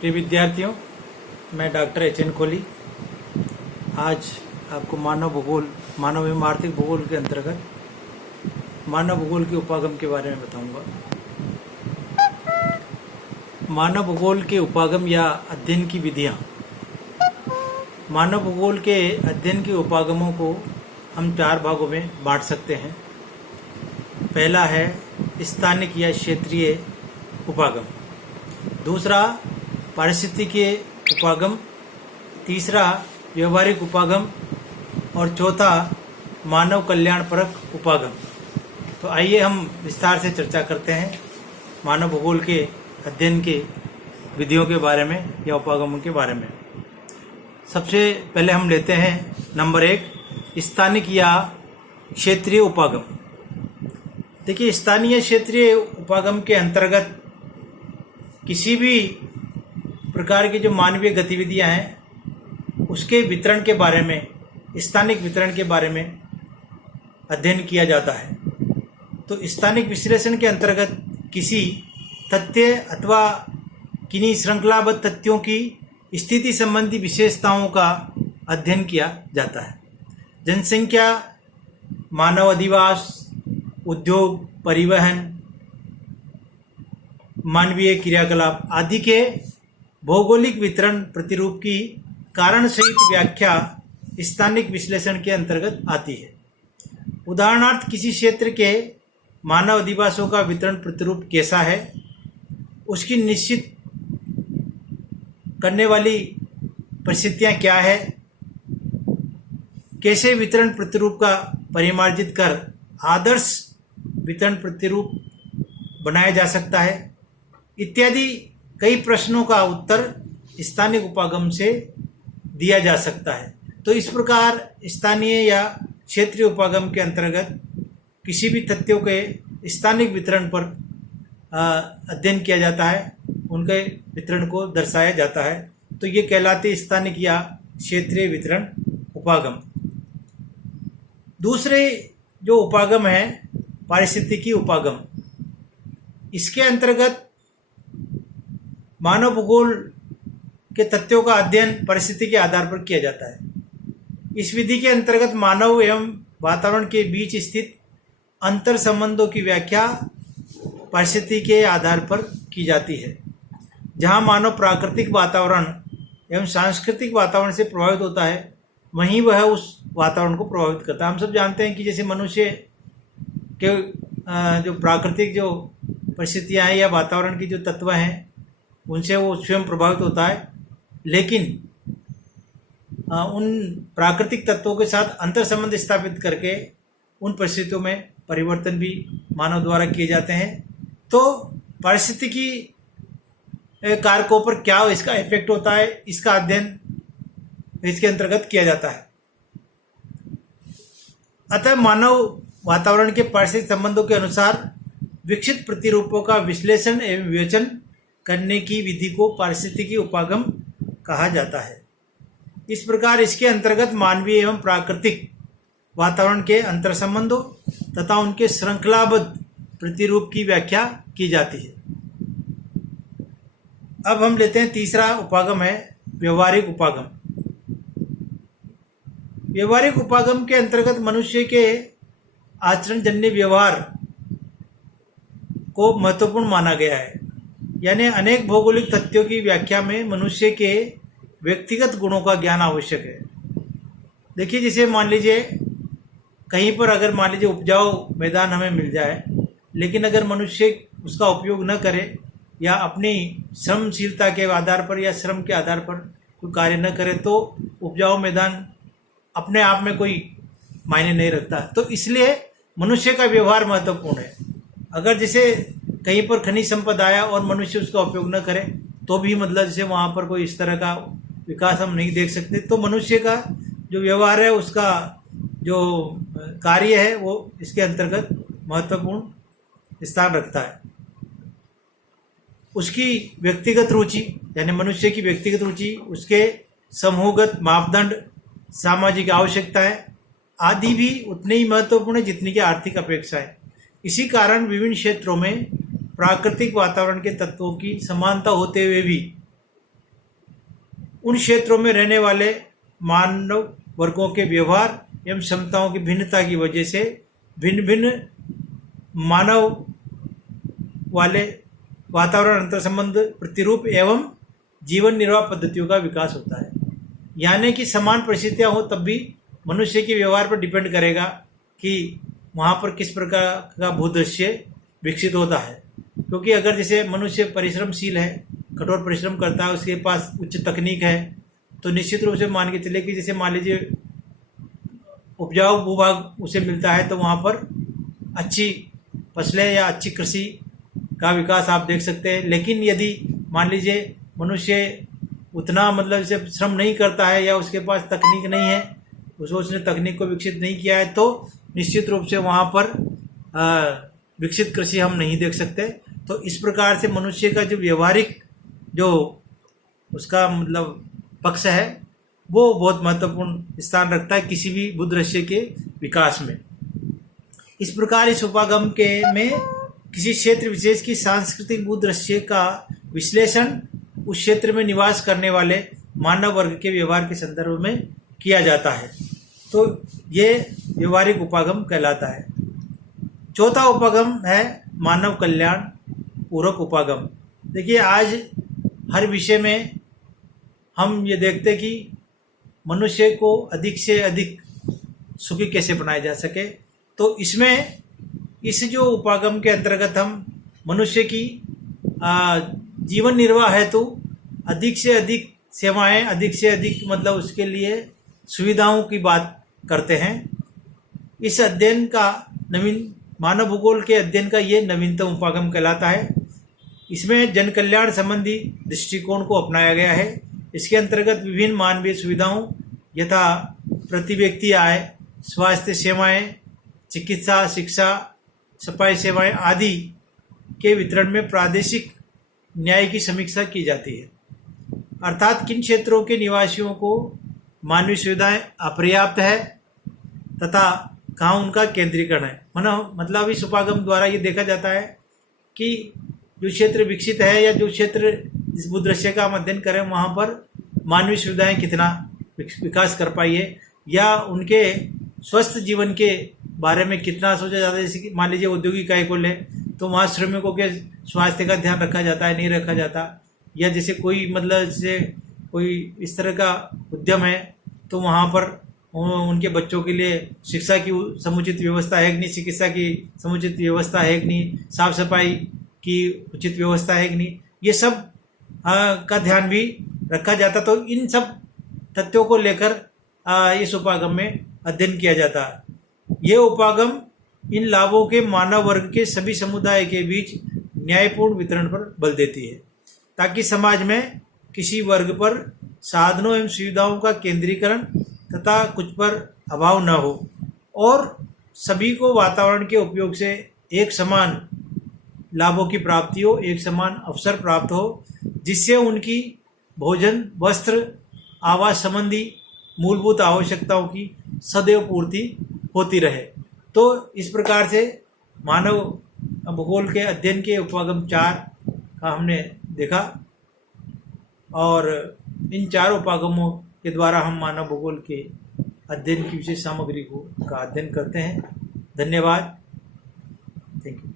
प्रिय विद्यार्थियों, मैं डॉक्टर एच.एन. कोहली आज आपको मानव एवं आर्थिक भूगोल के अंतर्गत मानव भूगोल के उपागम के बारे में बताऊंगा। मानव भूगोल के उपागम या अध्ययन की विधियां। मानव भूगोल के अध्ययन के उपागमों को हम 4 भागों में बांट सकते हैं। पहला है स्थानिक या क्षेत्रीय उपागम, दूसरा पारिस्थितिकीय उपागम, तीसरा व्यवहारिक उपागम और चौथा मानव कल्याणपरक उपागम। तो आइए हम विस्तार से चर्चा करते हैं मानव भूगोल के अध्ययन के विधियों के बारे में या उपागमों के बारे में। सबसे पहले हम लेते हैं नंबर 1, स्थानिक या क्षेत्रीय उपागम। देखिए, स्थानीय क्षेत्रीय उपागम के अंतर्गत किसी भी प्रकार की जो मानवीय गतिविधियां हैं उसके वितरण के बारे में, स्थानिक वितरण के बारे में अध्ययन किया जाता है। तो स्थानिक विश्लेषण के अंतर्गत किसी तथ्य अथवा किन्हीं श्रृंखलाबद्ध तथ्यों की स्थिति संबंधी विशेषताओं का अध्ययन किया जाता है। जनसंख्या, मानव अधिवास, उद्योग, परिवहन, मानवीय क्रियाकलाप आदि के भौगोलिक वितरण प्रतिरूप की कारण सहित व्याख्या स्थानिक विश्लेषण के अंतर्गत आती है। उदाहरणार्थ, किसी क्षेत्र के मानव अधिवासों का वितरण प्रतिरूप कैसा है, उसकी निश्चित करने वाली परिस्थितियां क्या है, कैसे वितरण प्रतिरूप का परिमार्जित कर आदर्श वितरण प्रतिरूप बनाया जा सकता है, इत्यादि कई प्रश्नों का उत्तर स्थानिक उपागम से दिया जा सकता है। तो इस प्रकार स्थानीय या क्षेत्रीय उपागम के अंतर्गत किसी भी तथ्यों के स्थानिक वितरण पर अध्ययन किया जाता है, उनके वितरण को दर्शाया जाता है। तो ये कहलाते स्थानिक या क्षेत्रीय वितरण उपागम। दूसरे जो उपागम है पारिस्थितिकी उपागम। इसके अंतर्गत मानव भूगोल के तथ्यों का अध्ययन परिस्थिति के आधार पर किया जाता है। इस विधि के अंतर्गत मानव एवं वातावरण के बीच स्थित अंतर संबंधों की व्याख्या परिस्थिति के आधार पर की जाती है। जहां मानव प्राकृतिक वातावरण एवं सांस्कृतिक वातावरण से प्रभावित होता है, वहीं वह उस वातावरण को प्रभावित करता है। हम सब जानते हैं कि जैसे मनुष्य के जो प्राकृतिक जो परिस्थितियां हैं या वातावरण की जो तत्व हैं उनसे वो स्वयं प्रभावित होता है, लेकिन उन प्राकृतिक तत्वों के साथ अंतर संबंध स्थापित करके उन परिस्थितियों में परिवर्तन भी मानव द्वारा किए जाते हैं। तो पारिस्थितिकी कारकों पर क्या इसका इफेक्ट होता है, इसका अध्ययन इसके अंतर्गत किया जाता है। अतः मानव वातावरण के पारिस्थितिक संबंधों के अनुसार विकसित प्रतिरूपों का विश्लेषण एवं विवेचन करने की विधि को पारिस्थितिकी उपागम कहा जाता है। इस प्रकार इसके अंतर्गत मानवीय एवं प्राकृतिक वातावरण के अंतर संबंधों तथा उनके श्रृंखलाबद्ध प्रतिरूप की व्याख्या की जाती है। अब हम लेते हैं तीसरा उपागम है व्यवहारिक उपागम। व्यवहारिक उपागम के अंतर्गत मनुष्य के आचरणजन्य व्यवहार को महत्वपूर्ण माना गया है। यानी अनेक भौगोलिक तथ्यों की व्याख्या में मनुष्य के व्यक्तिगत गुणों का ज्ञान आवश्यक है। देखिए, जैसे मान लीजिए कहीं पर अगर मान लीजिए उपजाऊ मैदान हमें मिल जाए, लेकिन अगर मनुष्य उसका उपयोग न करे या अपनी श्रमशीलता के आधार पर या श्रम के आधार पर कोई कार्य न करे, तो उपजाऊ मैदान अपने आप में कोई मायने नहीं रखता। तो इसलिए मनुष्य का व्यवहार महत्वपूर्ण है। अगर जैसे कहीं पर खनिज संपदा आया और मनुष्य उसका उपयोग न करे तो भी मतलब जैसे वहाँ पर कोई इस तरह का विकास हम नहीं देख सकते। तो मनुष्य का जो व्यवहार है, उसका जो कार्य है, वो इसके अंतर्गत महत्वपूर्ण स्थान रखता है। उसकी व्यक्तिगत रुचि, यानी मनुष्य की व्यक्तिगत रुचि, उसके समूहगत मापदंड, सामाजिक आवश्यकताएं आदि भी उतने ही महत्वपूर्ण है जितनी की आर्थिक अपेक्षा है। इसी कारण विभिन्न क्षेत्रों में प्राकृतिक वातावरण के तत्वों की समानता होते हुए भी उन क्षेत्रों में रहने वाले मानव वर्गों के व्यवहार एवं क्षमताओं की भिन्नता की वजह से भिन्न भिन्न मानव वाले वातावरण अंतर संबंध प्रतिरूप एवं जीवन निर्वाह पद्धतियों का विकास होता है। यानी कि समान परिस्थितियां हो तब भी मनुष्य के व्यवहार पर डिपेंड करेगा कि वहाँ पर किस प्रकार का भूदृश्य विकसित होता है। क्योंकि अगर जैसे मनुष्य परिश्रमशील है, कठोर परिश्रम करता है, उसके पास उच्च तकनीक है, तो निश्चित रूप से मान के चले कि जैसे मान लीजिए उपजाऊ भूभाग उसे मिलता है तो वहाँ पर अच्छी फसलें या अच्छी कृषि का विकास आप देख सकते हैं। लेकिन यदि मान लीजिए मनुष्य उतना मतलब जैसे श्रम नहीं करता है या उसके पास तकनीक नहीं है, उसने तकनीक को विकसित नहीं किया है, तो निश्चित रूप से वहाँ पर विकसित कृषि हम नहीं देख सकते। तो इस प्रकार से मनुष्य का जो व्यवहारिक जो उसका मतलब पक्ष है वो बहुत महत्वपूर्ण स्थान रखता है किसी भी भूदृश्य के विकास में। इस प्रकार इस उपागम के में किसी क्षेत्र विशेष की सांस्कृतिक भूदृश्य का विश्लेषण उस क्षेत्र में निवास करने वाले मानव वर्ग के व्यवहार के संदर्भ में किया जाता है। तो ये व्यवहारिक उपागम कहलाता है। चौथा उपागम है मानव कल्याण पूरक उपागम। देखिए आज हर विषय में हम ये देखते कि मनुष्य को अधिक से अधिक सुखी कैसे बनाया जा सके। तो इसमें इस जो उपागम के अंतर्गत हम मनुष्य की जीवन निर्वाह हेतु अधिक से अधिक सेवाएं, अधिक से अधिक मतलब उसके लिए सुविधाओं की बात करते हैं। इस अध्ययन का नवीन मानव भूगोल के अध्ययन का ये नवीनतम उपागम कहलाता है। इसमें जन कल्याण संबंधी दृष्टिकोण को अपनाया गया है। इसके अंतर्गत विभिन्न मानवीय सुविधाओं यथा प्रति व्यक्ति आय, स्वास्थ्य सेवाएं, चिकित्सा, शिक्षा, सफाई सेवाएं आदि के वितरण में प्रादेशिक न्याय की समीक्षा की जाती है। अर्थात किन क्षेत्रों के निवासियों को मानवीय सुविधाएं अपर्याप्त है तथा कहाँ उनका केंद्रीकरण है। मतलब इस उपागम द्वारा ये देखा जाता है कि जो क्षेत्र विकसित है या जो क्षेत्र जिस भूदृश्य का हम अध्ययन करें वहाँ पर मानवीय सुविधाएं कितना विकास कर पाई है या उनके स्वस्थ जीवन के बारे में कितना सोचा जाता है। जैसे कि मान लीजिए औद्योगिक इकाई को लें तो वहाँ श्रमिकों के स्वास्थ्य का ध्यान रखा जाता है, नहीं रखा जाता। या जैसे कोई मतलब जैसे कोई इस तरह का उद्यम है तो वहाँ पर उनके बच्चों के लिए शिक्षा की समुचित व्यवस्था है कि नहीं, चिकित्सा की समुचित व्यवस्था है कि नहीं, साफ सफाई की उचित व्यवस्था है कि नहीं, ये सब का ध्यान भी रखा जाता। तो इन सब तथ्यों को लेकर इस उपागम में अध्ययन किया जाता है। ये उपागम इन लाभों के मानव वर्ग के सभी समुदाय के बीच न्यायपूर्ण वितरण पर बल देती है ताकि समाज में किसी वर्ग पर साधनों एवं सुविधाओं का केंद्रीकरण तथा कुछ पर अभाव न हो और सभी को वातावरण के उपयोग से एक समान लाभों की प्राप्ति हो, एक समान अवसर प्राप्त हो, जिससे उनकी भोजन, वस्त्र, आवास संबंधी मूलभूत आवश्यकताओं की सदैव पूर्ति होती रहे। तो इस प्रकार से मानव भूगोल के अध्ययन के उपागम 4 का हमने देखा और इन 4 उपागमों के द्वारा हम मानव भूगोल के अध्ययन की विशेष सामग्री का अध्ययन करते हैं। धन्यवाद। Thank you.